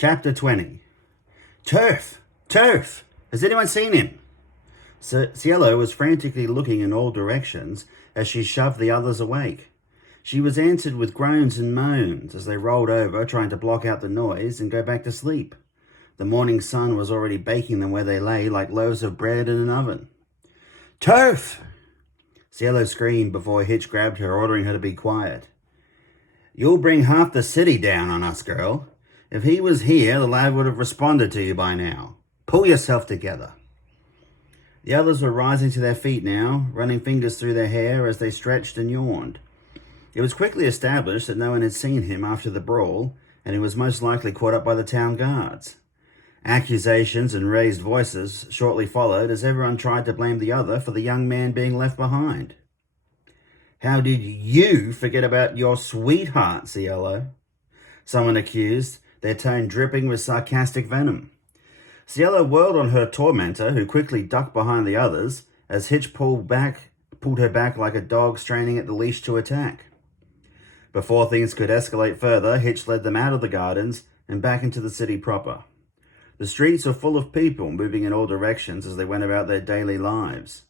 Chapter 20. Turf! Turf! Has anyone seen him? Cielo was frantically looking in all directions as she shoved the others awake. She was answered with groans and moans as they rolled over, trying to block out the noise and go back to sleep. The morning sun was already baking them where they lay like loaves of bread in an oven. Turf! Cielo screamed before Hitch grabbed her, ordering her to be quiet. You'll bring half the city down on us, girl. If he was here, the lad would have responded to you by now. Pull yourself together. The others were rising to their feet now, running fingers through their hair as they stretched and yawned. It was quickly established that no one had seen him after the brawl, and he was most likely caught up by the town guards. Accusations and raised voices shortly followed as everyone tried to blame the other for the young man being left behind. How did you forget about your sweetheart, Cielo? Someone accused, their tone dripping with sarcastic venom. Cielo whirled on her tormentor, who quickly ducked behind the others as Hitch pulled her back like a dog straining at the leash to attack. Before things could escalate further, Hitch led them out of the gardens and back into the city proper. The streets were full of people moving in all directions as they went about their daily lives.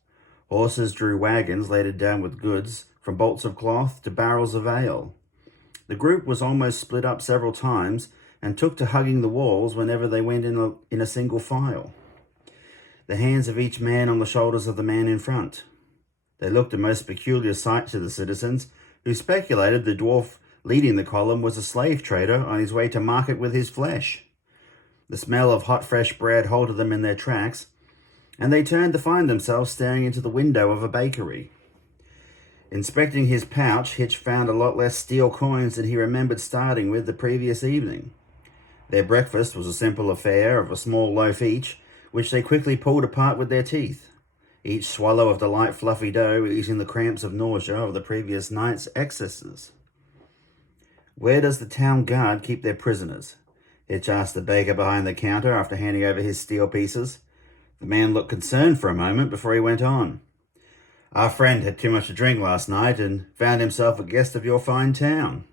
Horses drew wagons laden down with goods, from bolts of cloth to barrels of ale. The group was almost split up several times and took to hugging the walls whenever they went in a single file, the hands of each man on the shoulders of the man in front. They looked a most peculiar sight to the citizens, who speculated the dwarf leading the column was a slave trader on his way to market with his flesh. The smell of hot fresh bread halted them in their tracks, and they turned to find themselves staring into the window of a bakery. Inspecting his pouch, Hitch found a lot less steel coins than he remembered starting with the previous evening. Their breakfast was a simple affair of a small loaf each, which they quickly pulled apart with their teeth. Each swallow of the light fluffy dough easing the cramps of nausea of the previous night's excesses. Where does the town guard keep their prisoners? Hitch asked the baker behind the counter after handing over his steel pieces. The man looked concerned for a moment before he went on. Our friend had too much to drink last night and found himself a guest of your fine town.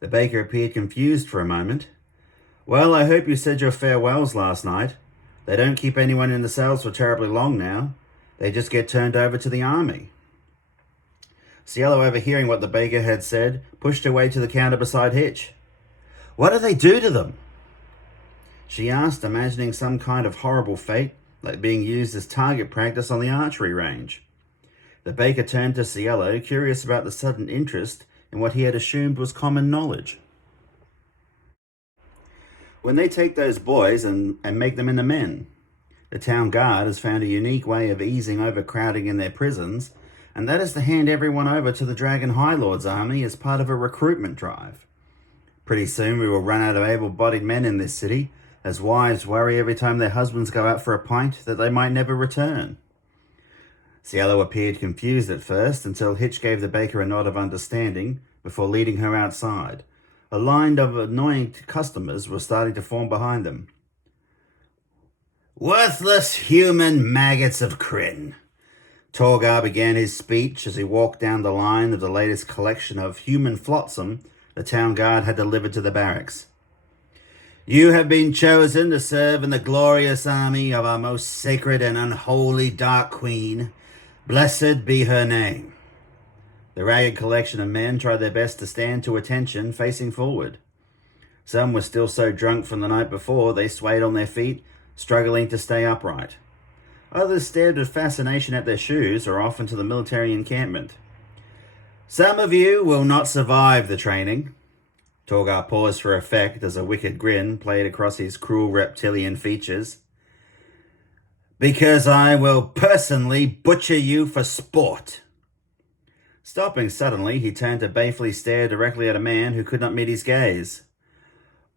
The baker appeared confused for a moment. Well, I hope you said your farewells last night. They don't keep anyone in the cells for terribly long now. They just get turned over to the army. Cielo, overhearing what the baker had said, pushed her way to the counter beside Hitch. What do they do to them? She asked, imagining some kind of horrible fate, like being used as target practice on the archery range. The baker turned to Cielo, curious about the sudden interest in what he had assumed was common knowledge. When they take those boys and make them into men, the town guard has found a unique way of easing overcrowding in their prisons, and that is to hand everyone over to the Dragon High Lord's army as part of a recruitment drive. Pretty soon we will run out of able-bodied men in this city, as wives worry every time their husbands go out for a pint that they might never return. Cielo appeared confused at first until Hitch gave the baker a nod of understanding before leading her outside. A line of annoying customers was starting to form behind them. Worthless human maggots of Kryn. Torgar began his speech as he walked down the line of the latest collection of human flotsam the town guard had delivered to the barracks. You have been chosen to serve in the glorious army of our most sacred and unholy Dark Queen. Blessed be her name. The ragged collection of men tried their best to stand to attention, facing forward. Some were still so drunk from the night before they swayed on their feet, struggling to stay upright. Others stared with fascination at their shoes or off into the military encampment. Some of you will not survive the training. Torgar paused for effect as a wicked grin played across his cruel reptilian features. Because I will personally butcher you for sport. Stopping suddenly, he turned to balefully stare directly at a man who could not meet his gaze.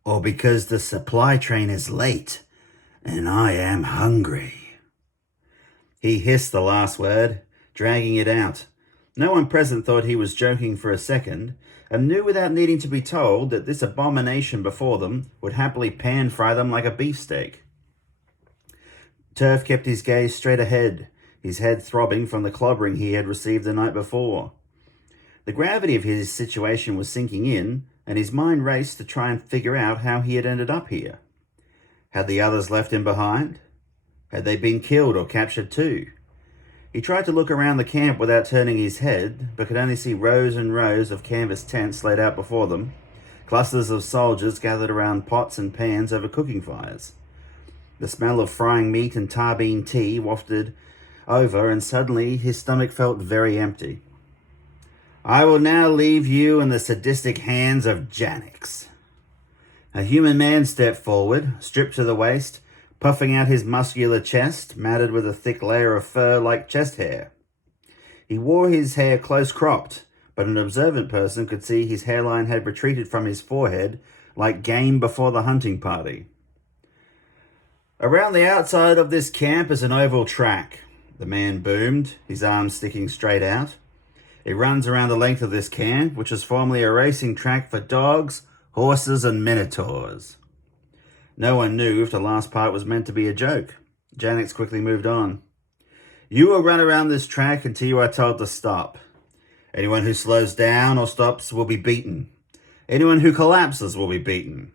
Or because the supply train is late, and I am hungry. He hissed the last word, dragging it out. No one present thought he was joking for a second, and knew without needing to be told that this abomination before them would happily pan-fry them like a beefsteak. Turf kept his gaze straight ahead, his head throbbing from the clobbering he had received the night before. The gravity of his situation was sinking in and his mind raced to try and figure out how he had ended up here. Had the others left him behind? Had they been killed or captured too? He tried to look around the camp without turning his head, but could only see rows and rows of canvas tents laid out before them, clusters of soldiers gathered around pots and pans over cooking fires. The smell of frying meat and tar-bean tea wafted over, and suddenly his stomach felt very empty. I will now leave you in the sadistic hands of Janix. A human man stepped forward, stripped to the waist, puffing out his muscular chest, matted with a thick layer of fur like chest hair. He wore his hair close-cropped, but an observant person could see his hairline had retreated from his forehead like game before the hunting party. Around the outside of this camp is an oval track, the man boomed, his arms sticking straight out. It runs around the length of this camp, which was formerly a racing track for dogs, horses, and minotaurs. No one knew if the last part was meant to be a joke. Janix quickly moved on. You will run around this track until you are told to stop. Anyone who slows down or stops will be beaten. Anyone who collapses will be beaten.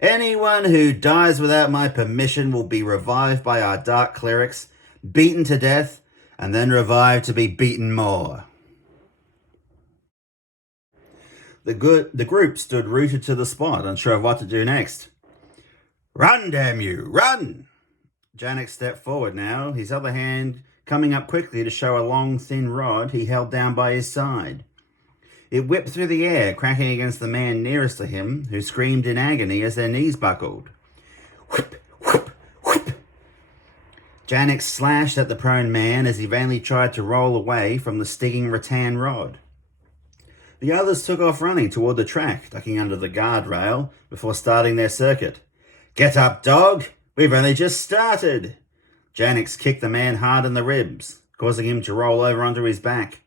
Anyone who dies without my permission will be revived by our dark clerics, beaten to death, and then revived to be beaten more. The group stood rooted to the spot, unsure of what to do next. Run, damn you, run! Janix stepped forward now, his other hand coming up quickly to show a long, thin rod he held down by his side. It whipped through the air, cracking against the man nearest to him, who screamed in agony as their knees buckled. Whip, whip, whip! Janix slashed at the prone man as he vainly tried to roll away from the stinging rattan rod. The others took off running toward the track, ducking under the guardrail before starting their circuit. Get up, dog! We've only just started! Janix kicked the man hard in the ribs, causing him to roll over onto his back.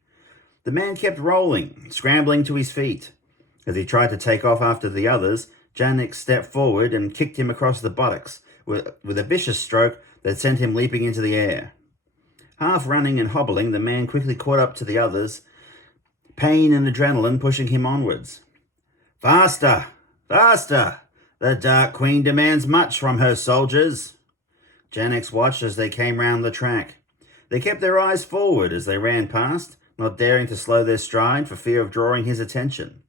The man kept rolling, scrambling to his feet. As he tried to take off after the others, Janix stepped forward and kicked him across the buttocks with a vicious stroke that sent him leaping into the air. Half running and hobbling, the man quickly caught up to the others, pain and adrenaline pushing him onwards. Faster! Faster! The Dark Queen demands much from her soldiers. Janix watched as they came round the track. They kept their eyes forward as they ran past, not daring to slow their stride for fear of drawing his attention.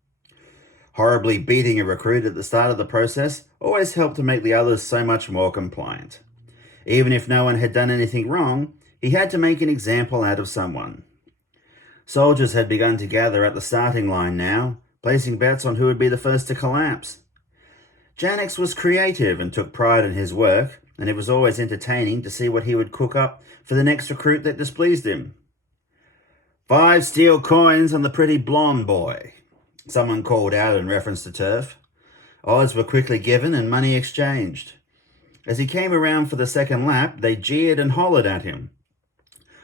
Horribly beating a recruit at the start of the process always helped to make the others so much more compliant. Even if no one had done anything wrong, he had to make an example out of someone. Soldiers had begun to gather at the starting line now, placing bets on who would be the first to collapse. Janix was creative and took pride in his work, and it was always entertaining to see what he would cook up for the next recruit that displeased him. 5 steel coins on the pretty blonde boy, someone called out in reference to turf. Odds were quickly given and money exchanged. As he came around for the second lap, they jeered and hollered at him.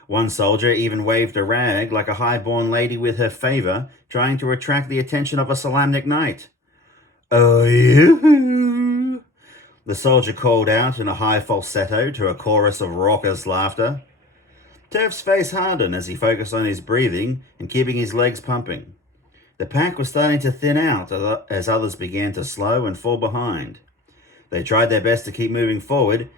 One soldier even waved a rag like a high-born lady with her favour, trying to attract the attention of a Solamnic knight. Oh, you! The soldier called out in a high falsetto to a chorus of raucous laughter. Turf's face hardened as he focused on his breathing and keeping his legs pumping. The pack was starting to thin out as others began to slow and fall behind. They tried their best to keep moving forward,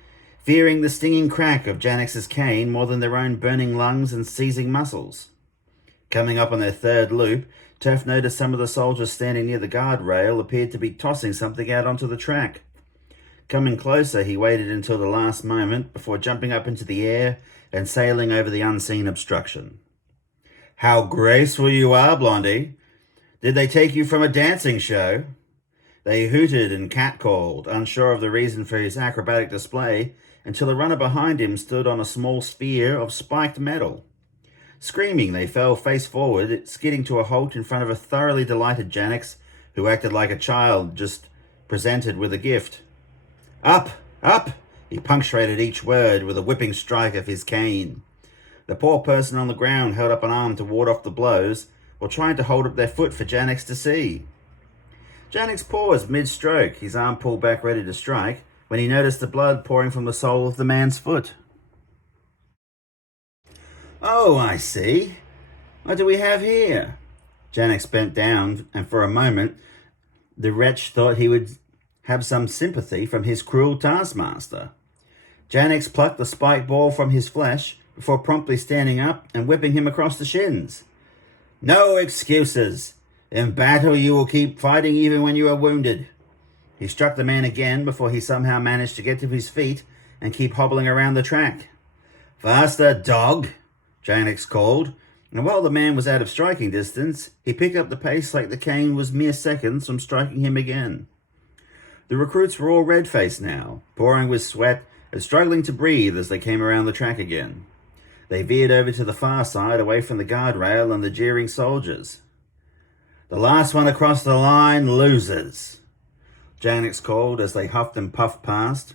fearing the stinging crack of Janix's cane more than their own burning lungs and seizing muscles. Coming up on their third loop, Turf noticed some of the soldiers standing near the guardrail appeared to be tossing something out onto the track. Coming closer, he waited until the last moment before jumping up into the air and sailing over the unseen obstruction. How graceful you are, Blondie! Did they take you from a dancing show? They hooted and catcalled, unsure of the reason for his acrobatic display, until a runner behind him stood on a small sphere of spiked metal. Screaming, they fell face forward, skidding to a halt in front of a thoroughly delighted Janix, who acted like a child just presented with a gift. Up! Up! He punctuated each word with a whipping strike of his cane. The poor person on the ground held up an arm to ward off the blows, while trying to hold up their foot for Janix to see. Janix paused mid-stroke, his arm pulled back ready to strike, when he noticed the blood pouring from the sole of the man's foot. Oh, I see. What do we have here? Janix bent down, and for a moment The wretch thought he would have some sympathy from his cruel taskmaster. Janix plucked the spike ball from his flesh before promptly standing up and whipping him across the shins. No excuses. In battle you will keep fighting even when you are wounded. He struck the man again before he somehow managed to get to his feet and keep hobbling around the track. Faster, dog, Janix called, and while the man was out of striking distance, he picked up the pace like the cane was mere seconds from striking him again. The recruits were all red-faced now, pouring with sweat and struggling to breathe as they came around the track again. They veered over to the far side, away from the guardrail and the jeering soldiers. The last one across the line loses, Janix called as they huffed and puffed past.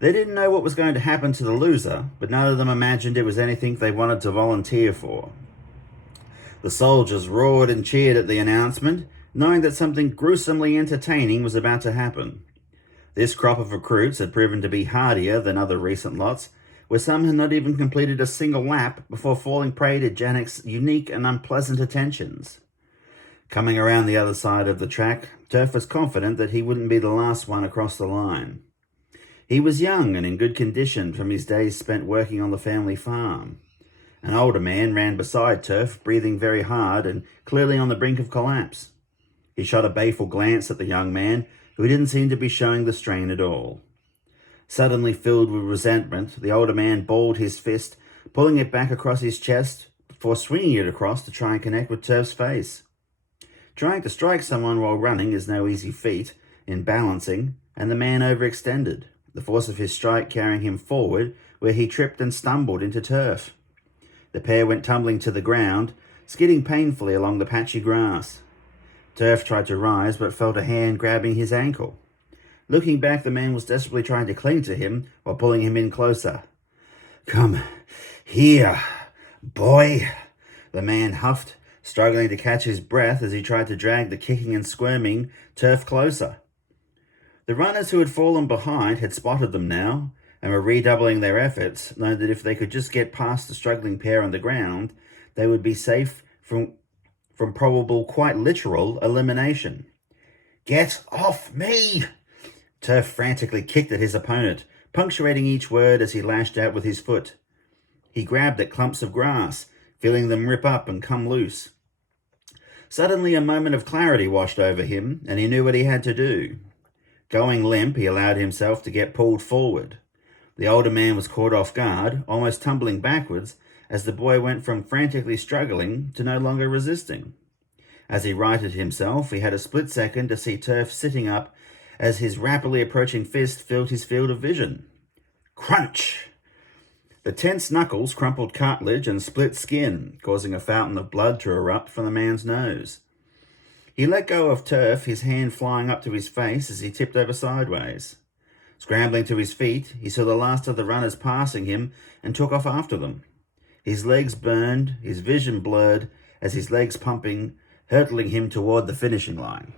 They didn't know what was going to happen to the loser, but none of them imagined it was anything they wanted to volunteer for. The soldiers roared and cheered at the announcement, knowing that something gruesomely entertaining was about to happen. This crop of recruits had proven to be hardier than other recent lots, where some had not even completed a single lap before falling prey to Janix's unique and unpleasant attentions. Coming around the other side of the track, Turf was confident that he wouldn't be the last one across the line. He was young and in good condition from his days spent working on the family farm. An older man ran beside Turf, breathing very hard and clearly on the brink of collapse. He shot a baleful glance at the young man, who didn't seem to be showing the strain at all. Suddenly filled with resentment, the older man balled his fist, pulling it back across his chest before swinging it across to try and connect with Turf's face. Trying to strike someone while running is no easy feat in balancing, and the man overextended, the force of his strike carrying him forward, where he tripped and stumbled into Turf. The pair went tumbling to the ground, skidding painfully along the patchy grass. Turf tried to rise, but felt a hand grabbing his ankle. Looking back, the man was desperately trying to cling to him while pulling him in closer. Come here, boy, the man huffed, struggling to catch his breath as he tried to drag the kicking and squirming Turf closer. The runners who had fallen behind had spotted them now and were redoubling their efforts, knowing that if they could just get past the struggling pair on the ground, they would be safe from probable, quite literal, elimination. Get off me! Turf frantically kicked at his opponent, punctuating each word as he lashed out with his foot. He grabbed at clumps of grass, feeling them rip up and come loose. Suddenly a moment of clarity washed over him, and he knew what he had to do. Going limp, he allowed himself to get pulled forward. The older man was caught off guard, almost tumbling backwards, as the boy went from frantically struggling to no longer resisting. As he righted himself, he had a split second to see Turf sitting up as his rapidly approaching fist filled his field of vision. Crunch! The tense knuckles crumpled cartilage and split skin, causing a fountain of blood to erupt from the man's nose. He let go of Turf, his hand flying up to his face as he tipped over sideways. Scrambling to his feet, he saw the last of the runners passing him and took off after them. His legs burned, his vision blurred as his legs pumping, hurtling him toward the finishing line.